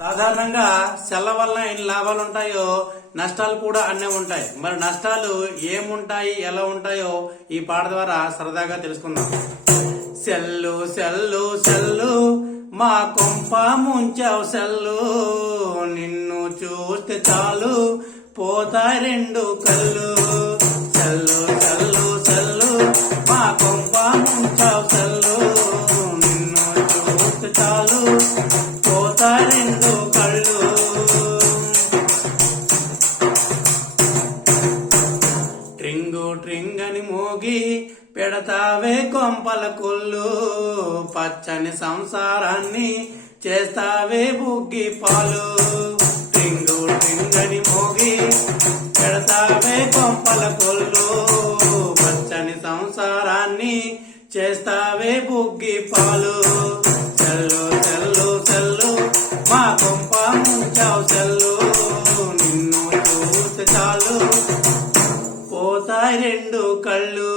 సాధారణంగా సెల్ల వల్ల ఎన్ని లాభాలు ఉంటాయో నష్టాలు కూడా అన్నీ ఉంటాయి. మరి నష్టాలు ఏముంటాయి, ఎలా ఉంటాయో ఈ పాట ద్వారా సరదాగా తెలుసుకుందాం. సెల్లు సెల్లు సెల్లు మా కొంప ముంచావు సెల్లు, నిన్ను చూస్తే చాలు పోతాయి రెండు కళ్ళు. సెల్లు సెల్లు సెల్లు మా కొంప ముంచావు సెల్లు, నిన్ను చూస్తే చాలు పోతాయి రెండు కళ్ళు. ట్రింగు ట్రింగని మోగి పెడతావే కొంపల కొల్లు, పచ్చని సంసారాన్ని చేస్తావే బుగ్గి పాలు. ట్రింగు ట్రింగని మోగి పెడతావే కొంపల కొల్లు, పచ్చని సంసారాన్ని చేస్తావే బుగ్గి పాలు. చెల్లు చెల్లు చెల్లు మా కొంప ముంచావు చెల్లు, నిన్ను చూస్తే చాలు పోతాయి రెండు కళ్ళు.